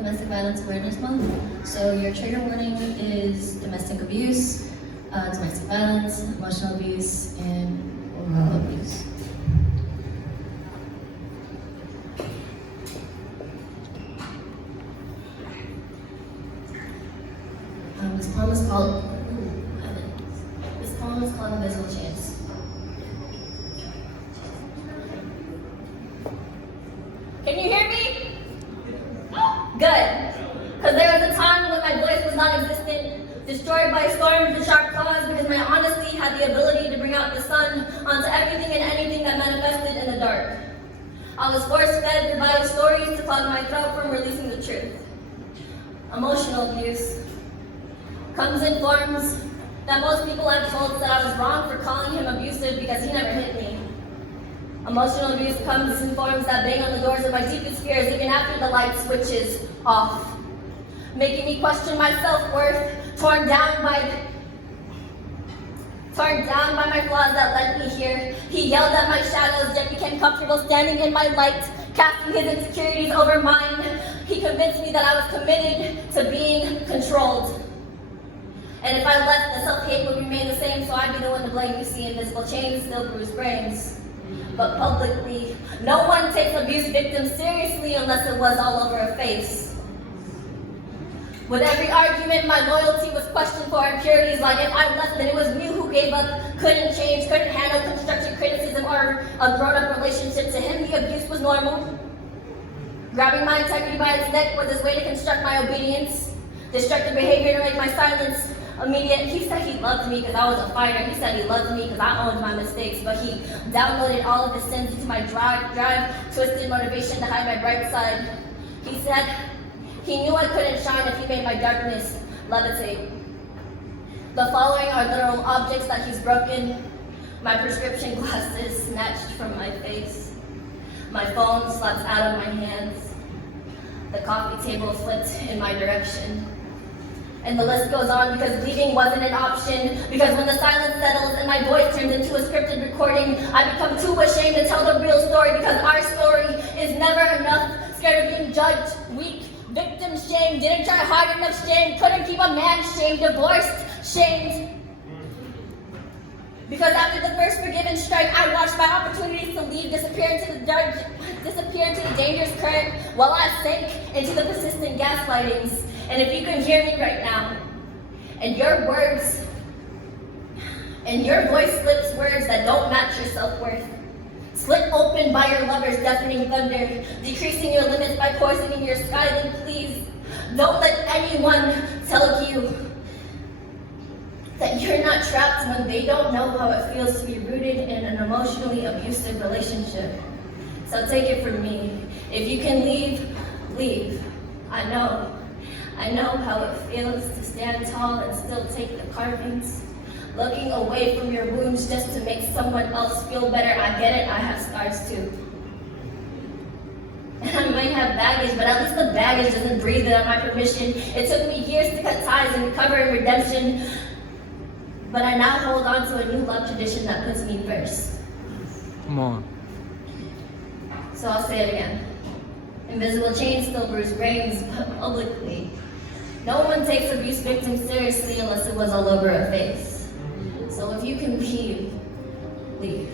Domestic Violence Awareness Month. So your trigger warning is domestic abuse, domestic violence, emotional abuse, and oral abuse. This poem is called Invisible Chains. Can you hear me? Good. Because there was a time when my voice was non-existent, destroyed by storms and sharp claws, because my honesty had the ability to bring out the sun onto everything and anything that manifested in the dark. I was force-fed goodbye stories to clog my throat from releasing the truth. Emotional abuse comes in forms that most people have told that I was wrong for calling him abusive because he never hit me. Emotional abuse comes in forms that bang on the doors of my deepest fears even after the light switches off, making me question my self-worth, torn down by my flaws that led me here. He yelled at my shadows, yet became comfortable standing in my light, casting his insecurities over mine. He convinced me that I was committed to being controlled. And if I left, the self-hate would remain the same, so I'd be the one to blame. You see, invisible chains still bruise brains. But publicly, no one takes abuse victims seriously unless it was all over a face. With every argument, my loyalty was questioned for impurities, like if I left, then it was me who gave up, couldn't change, couldn't handle constructive criticism or a grown-up relationship. To him, the abuse was normal. Grabbing my integrity by its neck was his way to construct my obedience, destructive behavior to make my silence immediate. He said he loved me because I was a fighter. He said he loved me because I owned my mistakes, but he downloaded all of his sins into my drive, twisted motivation to hide my bright side. He said he knew I couldn't shine if he made my darkness levitate. The following are literal objects that he's broken. My prescription glasses snatched from my face. My phone slapped out of my hands. The coffee table flipped in my direction. And the list goes on because leaving wasn't an option. Because when the silence settles and my voice turns into a scripted recording, I become too ashamed to tell the real story because our story is never enough. Scared of being judged, weak, victim shamed, didn't try hard enough, shamed, couldn't keep a man shamed, divorced, shamed. Because after the first forgiven strike, I watched my opportunities to leave disappear into the dangerous current while I sank into the persistent gaslightings. And if you can hear me right now, and your words, and your voice slips words that don't match your self-worth, slit open by your lover's deafening thunder, decreasing your limits by poisoning your sky, then please, don't let anyone tell you that you're not trapped when they don't know how it feels to be rooted in an emotionally abusive relationship. So take it from me. If you can leave, leave. I know how it feels to stand tall and still take the carvings. Looking away from your wounds just to make someone else feel better. I get it, I have scars too. And I might have baggage, but at least the baggage doesn't breathe without my permission. It took me years to cut ties and recover in redemption. But I now hold on to a new love tradition that puts me first. Come on. So I'll say it again. Invisible chains still bruise brains, but publicly. No one takes abuse victims seriously unless it was all over a face. So if you can leave, leave.